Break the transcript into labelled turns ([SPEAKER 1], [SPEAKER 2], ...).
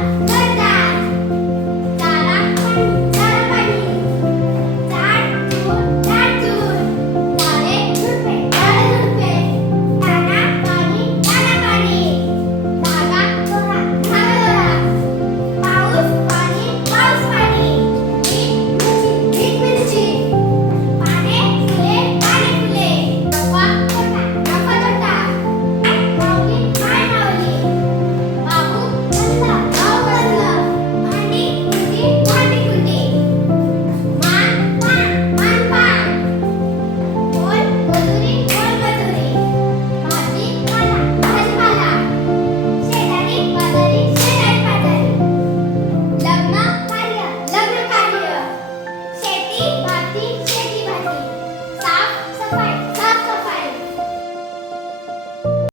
[SPEAKER 1] 了。